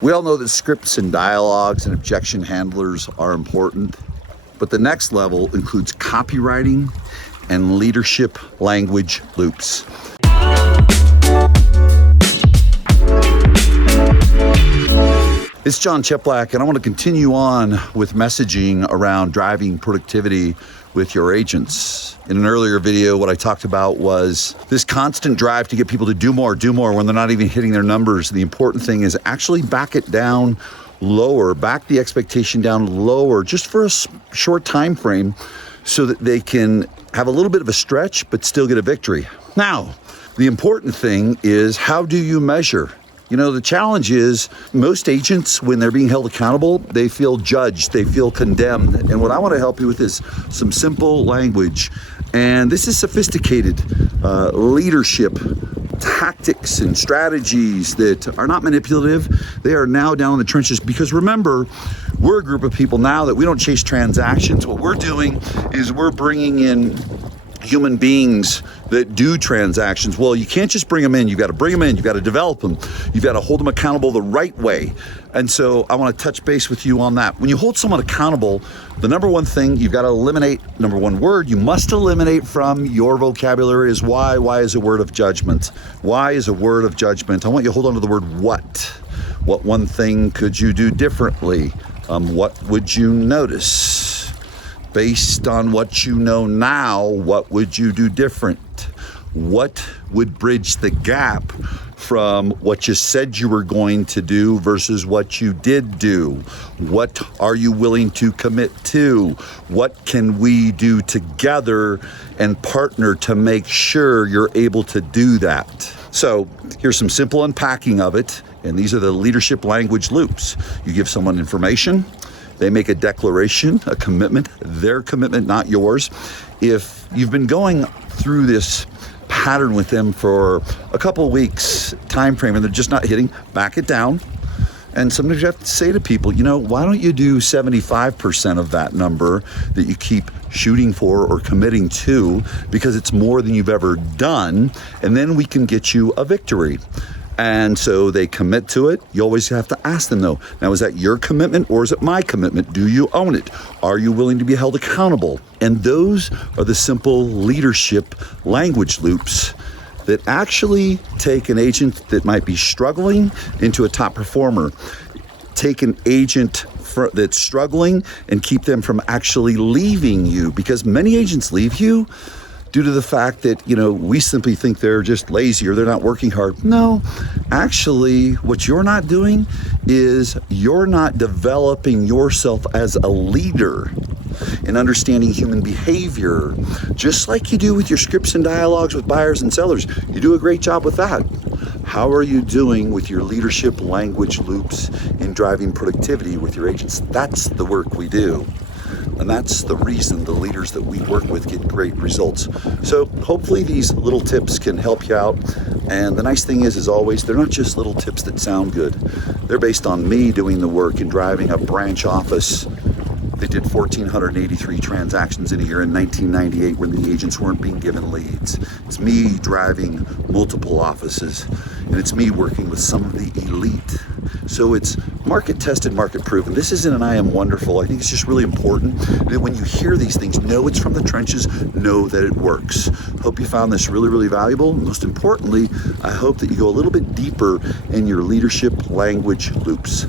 We all know that scripts and dialogues and objection handlers are important, but the next level includes copywriting and leadership language loops. It's John Cheplack, and I want to continue on with messaging around driving productivity with your agents. In an earlier video, what I talked about was this constant drive to get people to do more when they're not even hitting their numbers. The important thing is actually back it down lower, back the expectation down lower, just for a short time frame so that they can have a little bit of a stretch, but still get a victory. Now, the important thing is, how do you measure? You know, the challenge is most agents, when they're being held accountable, they feel judged, they feel condemned. And what I want to help you with is some simple language. And this is sophisticated leadership tactics and strategies that are not manipulative. They are now down in the trenches, because remember, we're a group of people now that we don't chase transactions. What we're doing is we're bringing in human beings that do transactions. Well, you can't just bring them in. You've got to bring them in. You've got to develop them. You've got to hold them accountable the right way. And so I want to touch base with you on that. When you hold someone accountable, the number one thing you've got to eliminate, number one word you must eliminate from your vocabulary is why. Why is a word of judgment? Why is a word of judgment? I want you to hold on to the word what. What one thing could you do differently? What would you notice? Based on what you know now, what would you do different? What would bridge the gap from what you said you were going to do versus what you did do? What are you willing to commit to? What can we do together and partner to make sure you're able to do that? So here's some simple unpacking of it, and these are the leadership language loops. You give someone information. They make a declaration, a commitment, their commitment, not yours. If you've been going through this pattern with them for a couple of weeks time frame and they're just not hitting, back it down. And sometimes you have to say to people, you know, why don't you do 75% of that number that you keep shooting for or committing to, because it's more than you've ever done, and then we can get you a victory. And so they commit to it. You always have to ask them, though, now, is that your commitment or is it my commitment? Do you own it? Are you willing to be held accountable? And those are the simple leadership language loops that actually take an agent that might be struggling into a top performer. Take an agent that's struggling and keep them from actually leaving you, because many agents leave you due to the fact that, you know, we simply think they're just lazy or they're not working hard. No, actually, what you're not doing is you're not developing yourself as a leader in understanding human behavior, just like you do with your scripts and dialogues with buyers and sellers. You do a great job with that. How are you doing with your leadership language loops in driving productivity with your agents? That's the work we do. And that's the reason the leaders that we work with get great results. So hopefully these little tips can help you out. And the nice thing is, as always, they're not just little tips that sound good. They're based on me doing the work and driving a branch office. They did 1,483 transactions in a year in 1998 when the agents weren't being given leads. It's me driving multiple offices, and it's me working with some of the elite. So it's market tested, market proven. This isn't an I am wonderful. I think it's just really important that when you hear these things, know it's from the trenches, know that it works. Hope you found this really, really valuable. Most importantly, I hope that you go a little bit deeper in your leadership language loops.